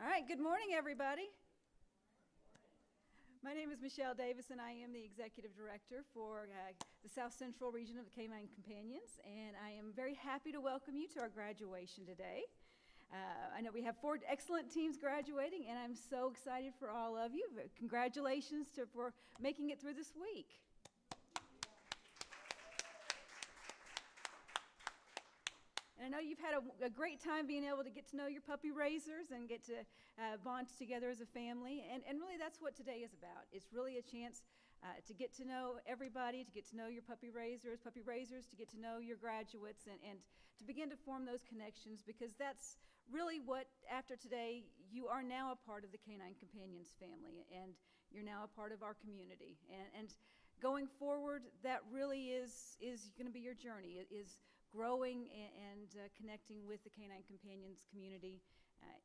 All right, good morning, everybody. My name is Michelle Davis, and I am the Executive Director for the South Central region of the Canine Companions, and I am very happy to welcome you to our graduation today. I know we have 4 excellent teams graduating, and I'm so excited for all of you. Congratulations for making it through this week. And I know you've had a great time being able to get to know your puppy raisers and get to bond together as a family. And really that's what today is about. It's really a chance to get to know everybody, to get to know your puppy raisers, to get to know your graduates, and to begin to form those connections, because that's really what, after today, you are now a part of the Canine Companions family, and you're now a part of our community. And going forward, that really is going to be your journey, is growing and connecting with the Canine Companions community.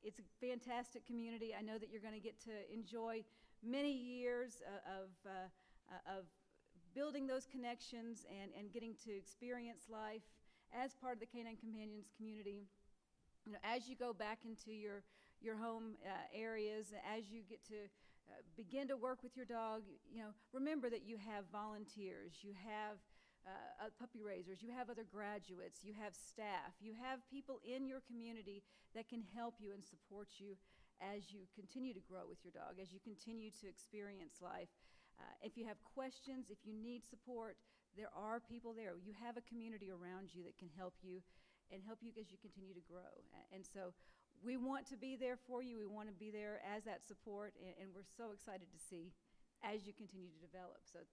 It's a fantastic community. I know that you're going to get to enjoy many years of building those connections and getting to experience life as part of the Canine Companions community. You know, as you go back into your home areas, as you get to begin to work with your dog, you know, remember that you have volunteers, you have puppy raisers, you have other graduates, you have staff, you have people in your community that can help you and support you as you continue to grow with your dog, as you continue to experience life. If you have questions, if you need support, there are people there. You have a community around you that can help you and help you as you continue to grow. And so we want to be there for you. We want to be there as that support, and we're so excited to see as you continue to develop. So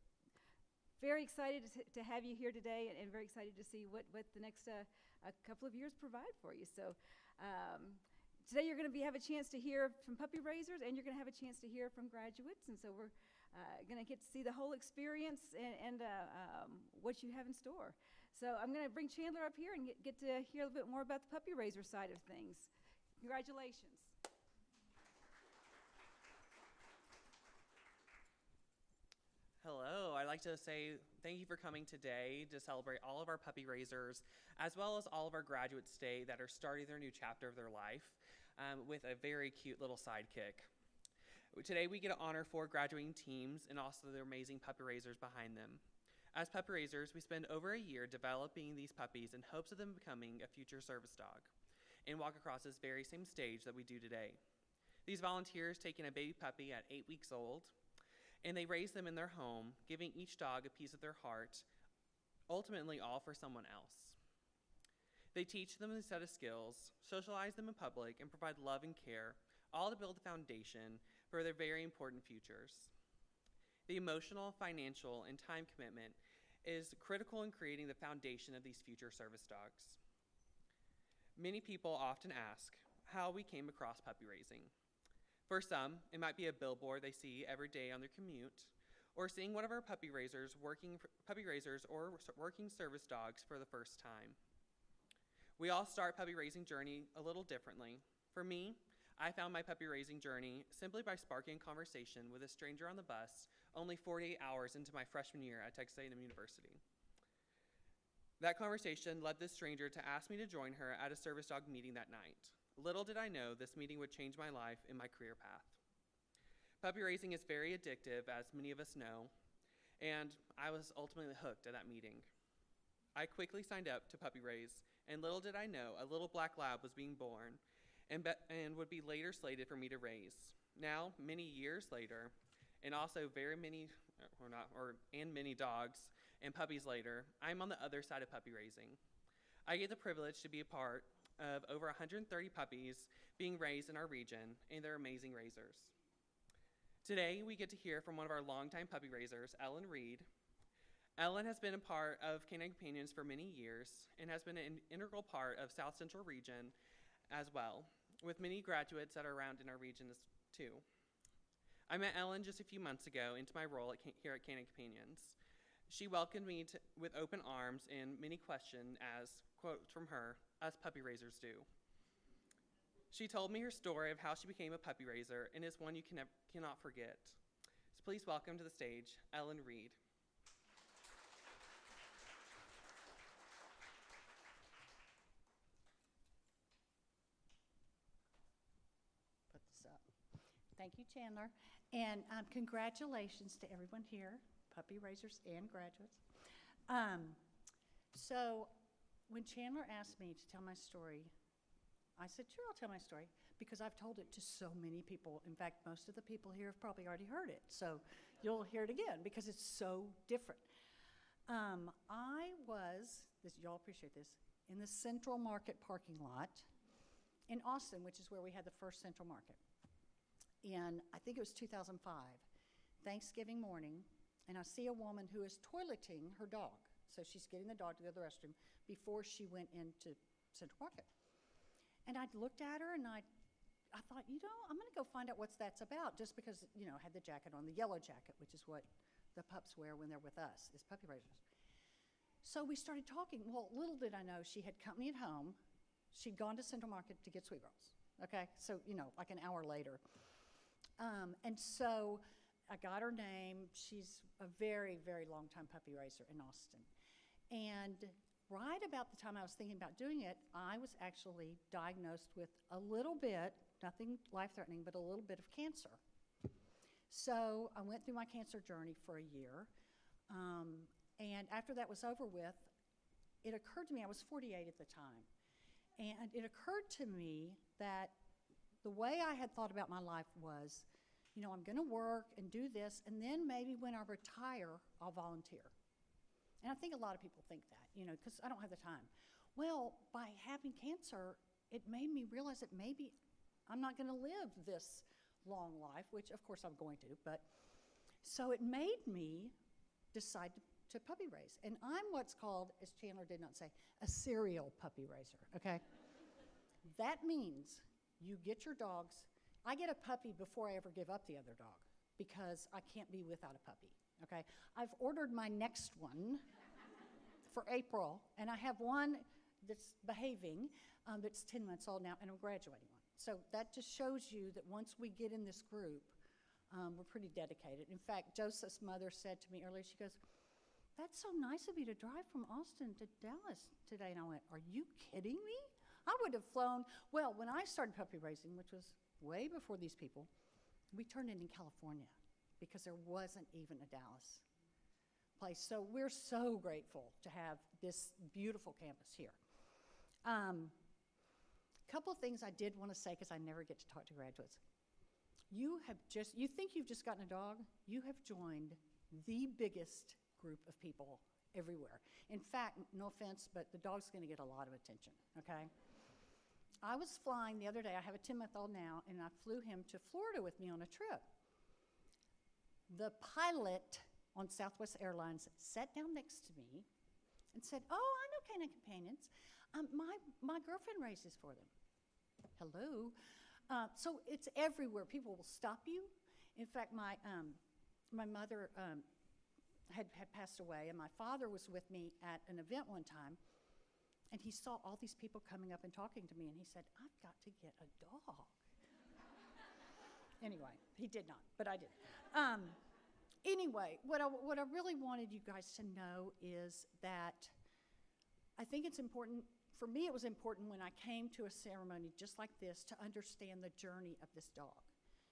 very excited to have you here today, and very excited to see what the next couple of years provide for you. So today you're going to have a chance to hear from puppy raisers, and you're going to have a chance to hear from graduates. And so we're going to get to see the whole experience and what you have in store. So I'm going to bring Chandler up here and get to hear a little bit more about the puppy raiser side of things. Congratulations. Hello, I'd like to say thank you for coming today to celebrate all of our puppy raisers, as well as all of our graduates today that are starting their new chapter of their life with a very cute little sidekick. Today we get to honor 4 graduating teams and also their amazing puppy raisers behind them. As puppy raisers, we spend over a year developing these puppies in hopes of them becoming a future service dog and walk across this very same stage that we do today. These volunteers take in a baby puppy at 8 weeks old, and they raise them in their home, giving each dog a piece of their heart, ultimately all for someone else. They teach them a set of skills, socialize them in public, and provide love and care, all to build a foundation for their very important futures. The emotional, financial, and time commitment is critical in creating the foundation of these future service dogs. Many people often ask how we came across puppy raising. For some, it might be a billboard they see every day on their commute, or seeing one of our puppy raisers or working service dogs for the first time. We all start puppy raising journey a little differently. For me, I found my puppy raising journey simply by sparking a conversation with a stranger on the bus only 48 hours into my freshman year at Texas A&M University. That conversation led this stranger to ask me to join her at a service dog meeting that night. Little did I know this meeting would change my life and my career path. Puppy raising is very addictive, as many of us know, and I was ultimately hooked at that meeting. I quickly signed up to puppy raise, and little did I know a little black lab was being born and would be later slated for me to raise. Now, many years later, and also many dogs and puppies later, I'm on the other side of puppy raising. I get the privilege to be a part of over 130 puppies being raised in our region, and they're amazing raisers. Today, we get to hear from one of our longtime puppy raisers, Ellen Reed. Ellen has been a part of Canine Companions for many years and has been an integral part of South Central region as well, with many graduates that are around in our region too. I met Ellen just a few months ago into my role here at Canine Companions. She welcomed me with open arms and many questions, as quotes from her, "Us puppy raisers do." She told me her story of how she became a puppy raiser, and is one you cannot forget. So please welcome to the stage, Ellen Reed. Put the Thank you, Chandler. And congratulations to everyone here, puppy raisers and graduates. So when Chandler asked me to tell my story, I said, sure, I'll tell my story, because I've told it to so many people. In fact, most of the people here have probably already heard it. So you'll hear it again because it's so different. I was, y'all appreciate this, in the Central Market parking lot in Austin, which is where we had the first Central Market. And I think it was 2005, Thanksgiving morning, and I see a woman who is toileting her dog. So she's getting the dog to go to the restroom before she went into Central Market. And I looked at her and I thought, you know, I'm gonna go find out what that's about, just because, you know, I had the jacket on, the yellow jacket, which is what the pups wear when they're with us, is puppy raisers. So we started talking. Well, little did I know she had company at home. She'd gone to Central Market to get sweet rolls, okay? So, you know, like an hour later. And so I got her name. She's a very, very long-time puppy raiser in Austin. And right about the time I was thinking about doing it, I was actually diagnosed with a little bit, nothing life-threatening, but a little bit of cancer. So I went through my cancer journey for a year. And after that was over with, it occurred to me, I was 48 at the time, and it occurred to me that the way I had thought about my life was, you know, I'm gonna work and do this, and then maybe when I retire, I'll volunteer. And I think a lot of people think that, you know, because I don't have the time. Well, by having cancer, it made me realize that maybe I'm not gonna live this long life, which of course I'm going to, but so it made me decide to puppy raise. And I'm what's called, as Chandler did not say, a serial puppy raiser, okay? That means you get your dogs. I get a puppy before I ever give up the other dog because I can't be without a puppy, okay? I've ordered my next one for April, and I have one that's behaving, that's 10 months old now, and I'm graduating one. So that just shows you that once we get in this group, we're pretty dedicated. In fact, Joseph's mother said to me earlier, she goes, "That's so nice of you to drive from Austin to Dallas today." And I went, "Are you kidding me? I would have flown." Well, when I started puppy raising, which was way before these people, we turned it in California because there wasn't even a Dallas place. So we're so grateful to have this beautiful campus here. Couple of things I did want to say because I never get to talk to graduates. You think you've just gotten a dog? You have joined the biggest group of people everywhere. In fact, no offense, but the dog's going to get a lot of attention, okay? I was flying the other day. I have a 10-month-old now, and I flew him to Florida with me on a trip. The pilot on Southwest Airlines sat down next to me and said, "Oh, I know Canine Companions. My girlfriend raises for them." Hello. So it's everywhere. People will stop you. In fact, my mother had passed away, and my father was with me at an event one time, and he saw all these people coming up and talking to me, and he said, "I've got to get a dog." Anyway, he did not, but I did. Anyway, what I really wanted you guys to know is that I think it's important. For me, it was important when I came to a ceremony just like this to understand the journey of this dog.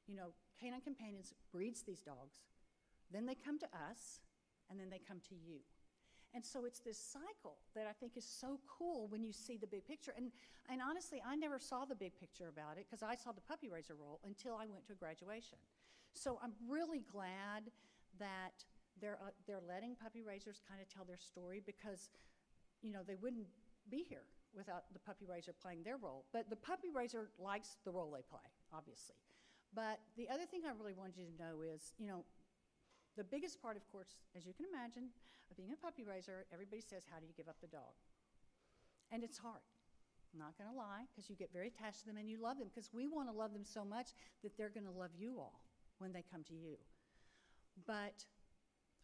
You know, Canine Companions breeds these dogs, then they come to us, and then they come to you. And so it's this cycle that I think is so cool when you see the big picture. And honestly, I never saw the big picture about it because I saw the puppy raiser role until I went to a graduation. So I'm really glad that they're letting puppy raisers kind of tell their story because, you know, they wouldn't be here without the puppy raiser playing their role. But the puppy raiser likes the role they play, obviously. But the other thing I really wanted you to know is, you know, the biggest part, of course, as you can imagine, of being a puppy raiser, everybody says, "How do you give up the dog?" And it's hard. I'm not going to lie, because you get very attached to them and you love them, because we want to love them so much that they're going to love you all when they come to you. But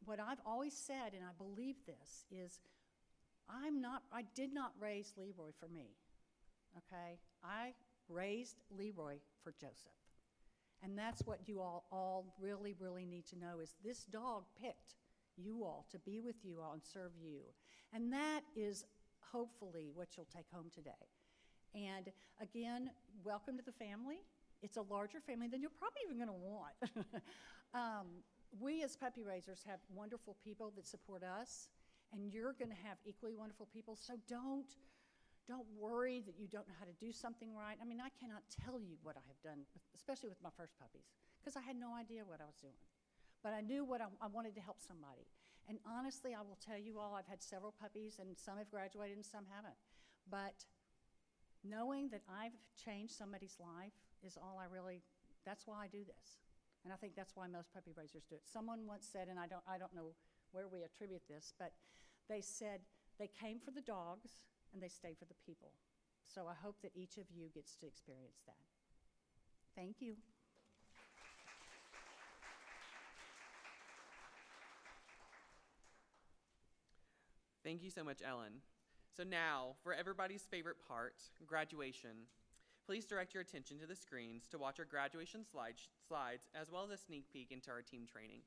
what I've always said, and I believe this, is I did not raise Leroy for me, okay? I raised Leroy for Joseph. And that's what you all really, really need to know is this dog picked you all to be with you all and serve you. And that is hopefully what you'll take home today. And again, welcome to the family. It's a larger family than you're probably even going to want. We as puppy raisers have wonderful people that support us, and you're going to have equally wonderful people. So don't worry that you don't know how to do something right. I mean, I cannot tell you what I have done, especially with my first puppies, because I had no idea what I was doing. But I knew what I wanted to help somebody. And honestly, I will tell you all, I've had several puppies, and some have graduated and some haven't. But knowing that I've changed somebody's life is all that's why I do this. And I think that's why most puppy raisers do it. Someone once said, and I don't know where we attribute this, but they said they came for the dogs and they stay for the people. So I hope that each of you gets to experience that. Thank you. Thank you so much, Ellen. So now, for everybody's favorite part, graduation. Please direct your attention to the screens to watch our graduation slides, as well as a sneak peek into our team training.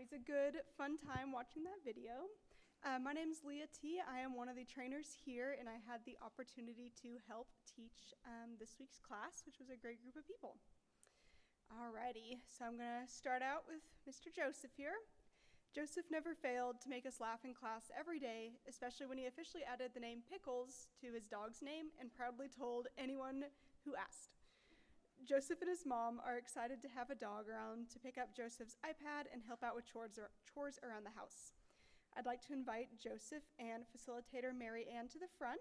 always a good, fun time watching that video. My name is Leah T. I am one of the trainers here, and I had the opportunity to help teach this week's class, which was a great group of people. Alrighty, so I'm gonna start out with Mr. Joseph here. Joseph never failed to make us laugh in class every day, especially when he officially added the name Pickles to his dog's name and proudly told anyone who asked. Joseph and his mom are excited to have a dog around to pick up Joseph's iPad and help out with chores around the house. I'd like to invite Joseph and facilitator Mary Ann to the front,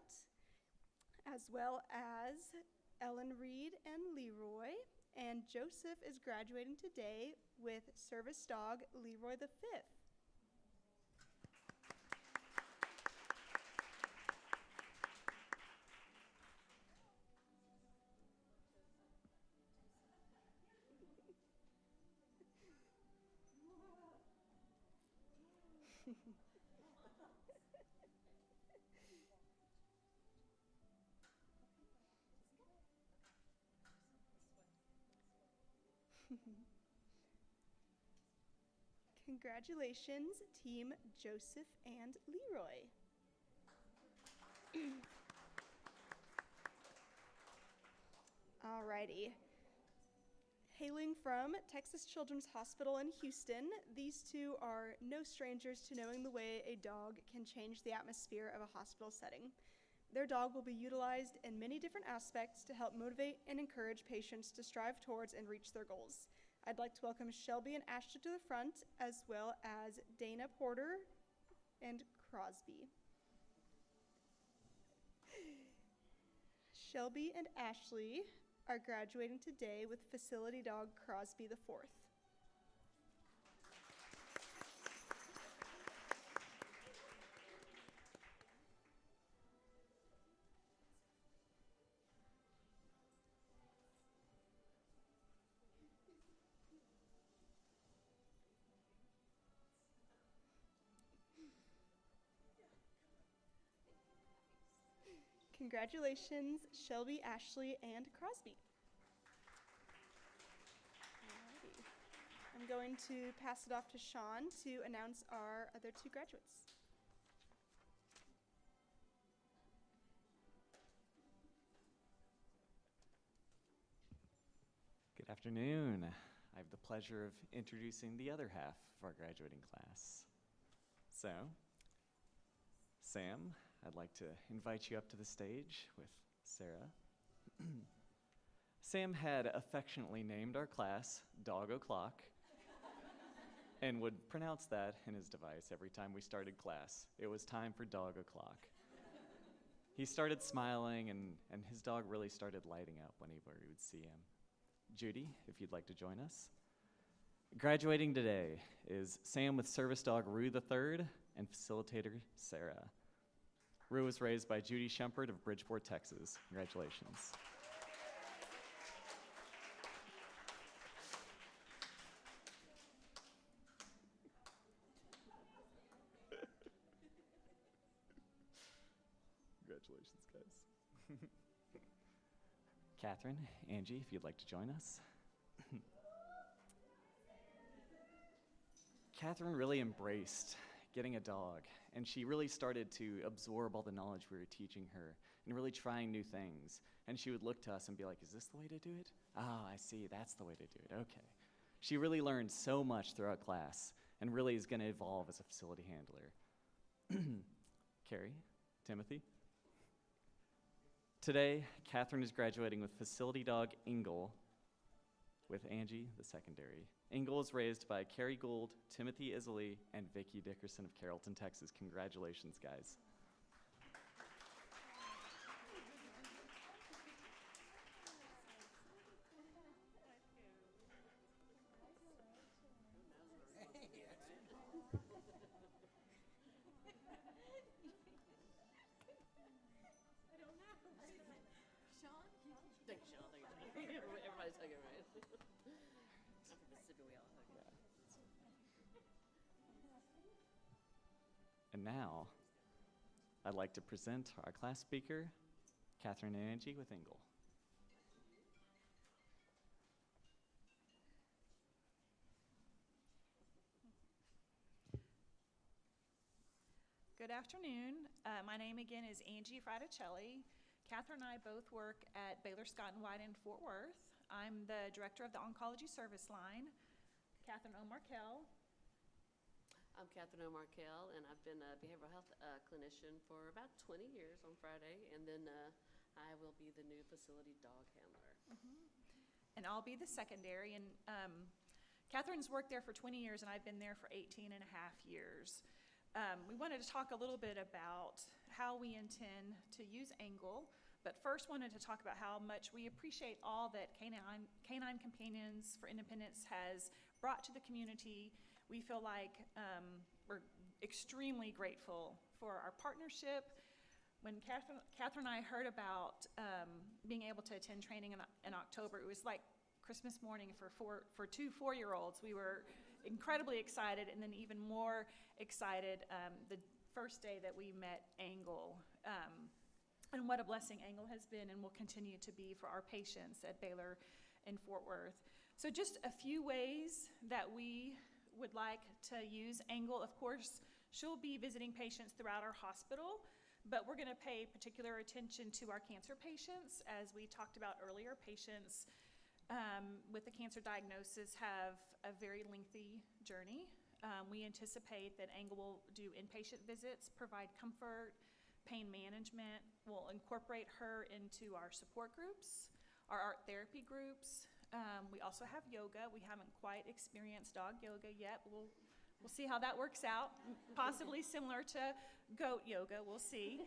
as well as Ellen Reed and Leroy. And Joseph is graduating today with service dog Leroy the Fifth. Congratulations, Team Joseph and Leroy. Alrighty. Hailing from Texas Children's Hospital in Houston, these two are no strangers to knowing the way a dog can change the atmosphere of a hospital setting. Their dog will be utilized in many different aspects to help motivate and encourage patients to strive towards and reach their goals. I'd like to welcome Shelby and Ashley to the front, as well as Dana Porter and Crosby. Shelby and Ashley are graduating today with facility dog Crosby the Fourth. Congratulations, Shelby, Ashley, and Crosby. Alrighty. I'm going to pass it off to Sean to announce our other two graduates. Good afternoon. I have the pleasure of introducing the other half of our graduating class. So, Sam, I'd like to invite you up to the stage with Sarah. Sam had affectionately named our class Dog O'Clock and would pronounce that in his device every time we started class. It was time for Dog O'Clock. He started smiling and his dog really started lighting up whenever we would see him. Judy, if you'd like to join us. Graduating today is Sam with service dog Rue the Third and facilitator Sarah. Rue was raised by Judy Shumpert of Bridgeport, Texas. Congratulations. Congratulations, guys. Catherine, Angie, if you'd like to join us. Catherine really embraced getting a dog, and she really started to absorb all the knowledge we were teaching her and really trying new things. And she would look to us and be like, is this the way to do it? Oh, I see, that's the way to do it, okay. She really learned so much throughout class and really is gonna evolve as a facility handler. Carrie, Timothy. Today, Catherine is graduating with facility dog Ingle with Angie, the secondary. Ingle is raised by Carrie Gould, Timothy Isley, and Vicki Dickerson of Carrollton, Texas. Congratulations, guys. Everybody's hugging, right? I'm from Mississippi, we all hug. And now, I'd like to present our class speaker, Catherine and Angie with Ingle. good afternoon. My name again is Angie Fraticelli. Catherine and I both work at Baylor Scott and White in Fort Worth. I'm the director of the Oncology Service Line. Catherine O'Markell. I'm Catherine O'Markell, and I've been a behavioral health clinician for about 20 years on Friday, and then I will be the new facility dog handler. And I'll be the secondary. And Catherine's worked there for 20 years, and I've been there for 18 and a half years. We wanted to talk a little bit about how we intend to use Angle, but first wanted to talk about how much we appreciate all that Canine Companions for Independence has brought to the community. We feel like we're extremely grateful for our partnership. When Catherine and I heard about being able to attend training in October, it was like Christmas morning for two 4-year-olds. We were incredibly excited, and then even more excited the first day that we met Angle. And what a blessing Angle has been and will continue to be for our patients at Baylor and Fort Worth. So just a few ways that we would like to use Angle. Of course, she'll be visiting patients throughout our hospital, but we're going to pay particular attention to our cancer patients. As we talked about earlier, patients with a cancer diagnosis have a very lengthy journey. We anticipate that Angle will do inpatient visits, provide comfort, pain management. We'll incorporate her into our support groups, our art therapy groups. We also have yoga. We haven't quite experienced dog yoga yet. We'll see how that works out, possibly similar to goat yoga, we'll see.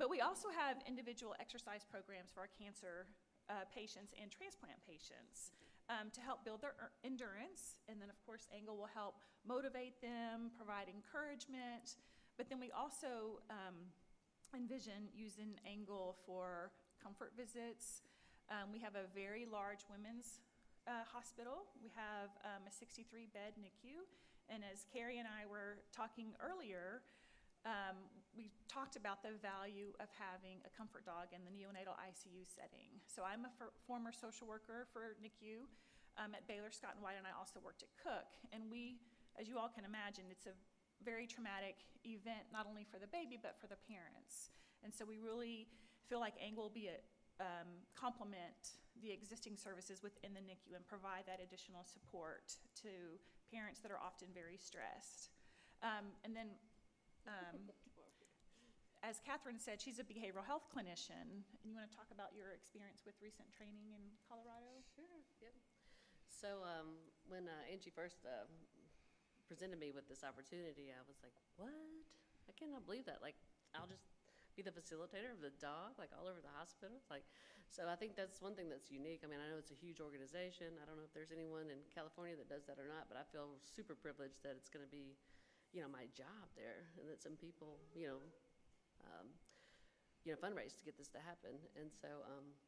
But we also have individual exercise programs for our cancer patients and transplant patients to help build their endurance. And then, of course, Angle will help motivate them, provide encouragement. But then we also envision using Angle for comfort visits. We have a very large women's hospital. We have a 63-bed NICU. And as Carrie and I were talking earlier, we talked about the value of having a comfort dog in the neonatal ICU setting. So I'm a former social worker for NICU at Baylor Scott and White, and I also worked at Cook. And we, as you all can imagine, it's a very traumatic event, not only for the baby, but for the parents. And so we really feel like Angle will be a complement the existing services within the NICU and provide that additional support to parents that are often very stressed. And then, as Catherine said, she's a behavioral health clinician. And you want to talk about your experience with recent training in Colorado? Sure, yep. So when Angie first presented me with this opportunity, I was like, what? I cannot believe that. Like, I'll just be the facilitator of the dog, like all over the hospital. Like, so I think that's one thing that's unique. I mean, I know it's a huge organization. I don't know if there's anyone in California that does that or not, but I feel super privileged that it's going to be, my job there, and that some people, fundraise to get this to happen. And so,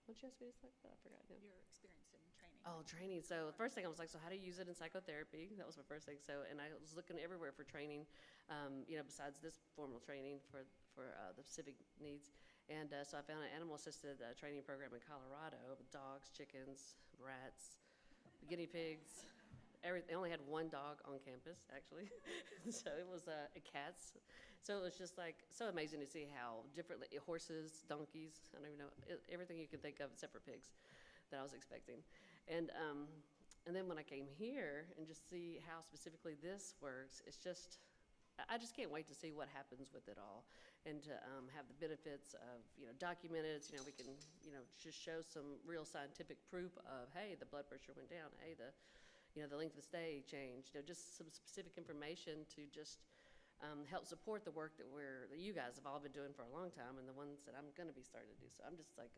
what did you ask me to talk about? I forgot now. Your experience in training. Oh, training. So the first thing I was like, so how do you use it in psychotherapy? That was my first thing. So, and I was looking everywhere for training, besides this formal training for the civic needs. And so I found an animal-assisted training program in Colorado with dogs, chickens, rats, guinea pigs. They only had one dog on campus, actually. So it was cats. So it was just like so amazing to see how differently horses, donkeys, I don't even know, everything you can think of except for pigs that I was expecting. And then when I came here and just see how specifically this works, it's just, I just can't wait to see what happens with it all and to have the benefits of, documented, we can, just show some real scientific proof of, hey, the blood pressure went down, hey, the length of stay changed, just some specific information to just help support the work that you guys have all been doing for a long time and the ones that I'm going to be starting to do. So I'm just like,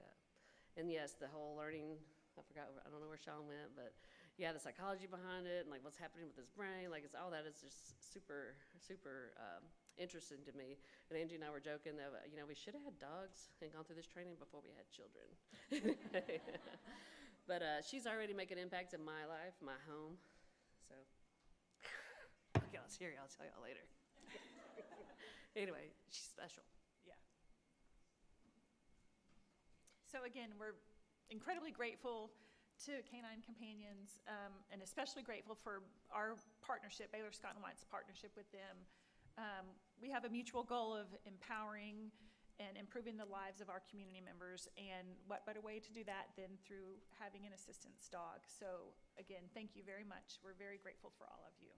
and yes, the whole learning, I don't know where Sean went, but yeah, the psychology behind it and like what's happening with his brain, like it's all that is just super, super interesting to me. And Angie and I were joking that, we should have had dogs and gone through this training before we had children. But she's already making an impact in my life, my home. So, okay, I'll tell y'all later. Anyway, she's special. Yeah. So again, we're incredibly grateful to Canine Companions, and especially grateful for our partnership, Baylor Scott and White's partnership with them. we have a mutual goal of empowering and improving the lives of our community members. And what better way to do that than through having an assistance dog? So again, thank you very much. We're very grateful for all of you.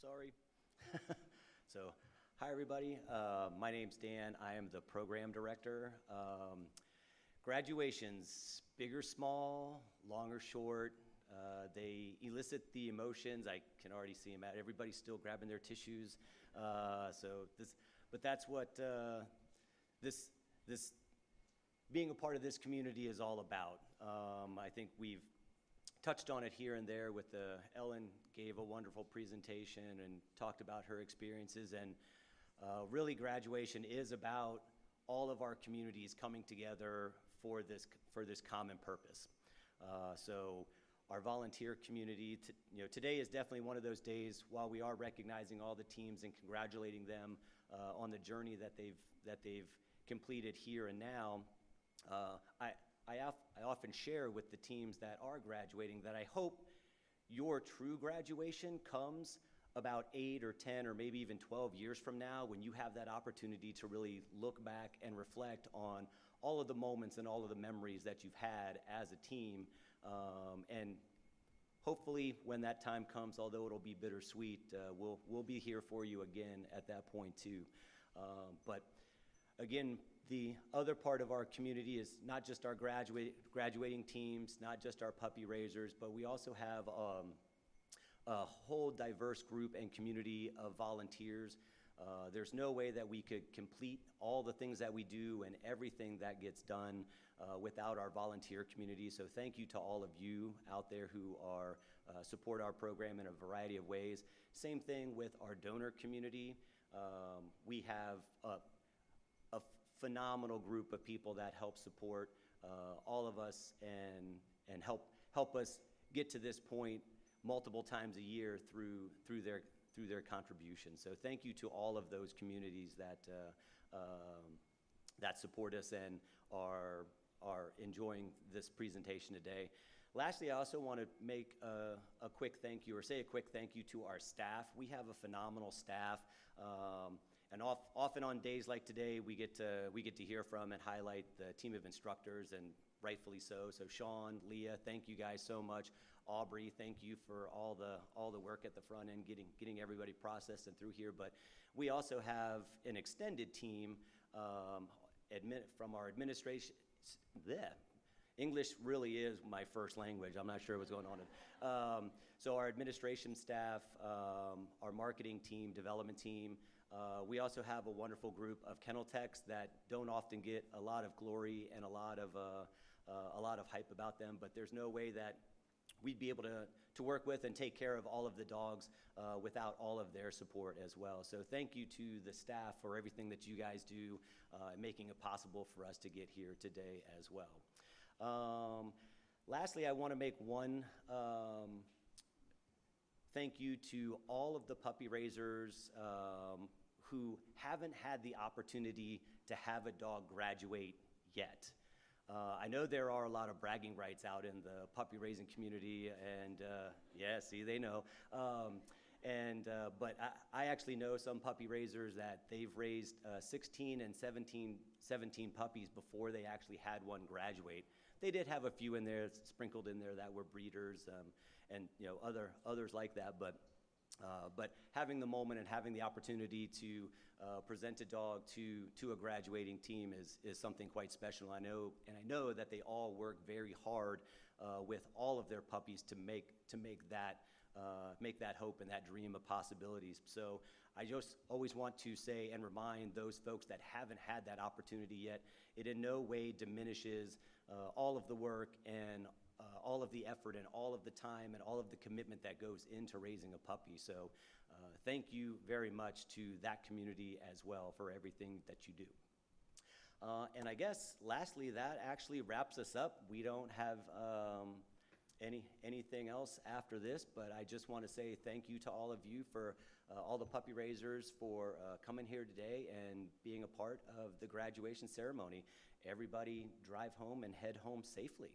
Sorry. So, hi everybody. My name's Dan. I am the program director. Graduations, big or small, long or short, they elicit the emotions. I can already see them. Everybody's still grabbing their tissues. But that's what this being a part of this community is all about. I think we've touched on it here and there with Ellen gave a wonderful presentation and talked about her experiences, and really graduation is about all of our communities coming together for this common purpose. So our volunteer community, today is definitely one of those days while we are recognizing all the teams and congratulating them on the journey that they've completed here and now. I often share with the teams that are graduating that I hope your true graduation comes about 8 or 10 or maybe even 12 years from now, when you have that opportunity to really look back and reflect on all of the moments and all of the memories that you've had as a team. And hopefully when that time comes, although it'll be bittersweet, we'll be here for you again at that point too. But again, the other part of our community is not just our graduating teams, not just our puppy raisers, but we also have a whole diverse group and community of volunteers. There's no way that we could complete all the things that we do and everything that gets done without our volunteer community. So thank you to all of you out there who are support our program in a variety of ways. Same thing with our donor community. We have a phenomenal group of people that help support all of us and help us get to this point multiple times a year through their contributions. So thank you to all of those communities that support us and are enjoying this presentation today. Lastly, I also want to make a quick thank you, or say a quick thank you to our staff. We have a phenomenal staff. And often on days like today, we get to hear from and highlight the team of instructors, and rightfully so. So Sean, Leah, thank you guys so much. Aubrey, thank you for all the work at the front end, getting everybody processed and through here. But we also have an extended team from our administration. English really is my first language. I'm not sure what's going on. So our administration staff, our marketing team, development team. We also have a wonderful group of kennel techs that don't often get a lot of glory and a lot of hype about them, but there's no way that we'd be able to work with and take care of all of the dogs without all of their support as well. So thank you to the staff for everything that you guys do, making it possible for us to get here today as well. Lastly, I want to make one thank you to all of the puppy raisers who haven't had the opportunity to have a dog graduate yet. I know there are a lot of bragging rights out in the puppy raising community, and yeah, see, they know. But I actually know some puppy raisers that they've raised 16 and 17 puppies before they actually had one graduate. They did have a few in there, sprinkled in there, that were breeders and others like that. But having the moment and having the opportunity to present a dog to a graduating team is something quite special. I know that they all work very hard with all of their puppies to make that hope and that dream of possibilities. So I just always want to say and remind those folks that haven't had that opportunity yet, it in no way diminishes all of the work and all of the effort and all of the time and all of the commitment that goes into raising a puppy. So thank you very much to that community as well for everything that you do. And I guess lastly, that actually wraps us up. We don't have anything else after this, but I just want to say thank you to all of you for all the puppy raisers for coming here today and being a part of the graduation ceremony. Everybody drive home and head home safely.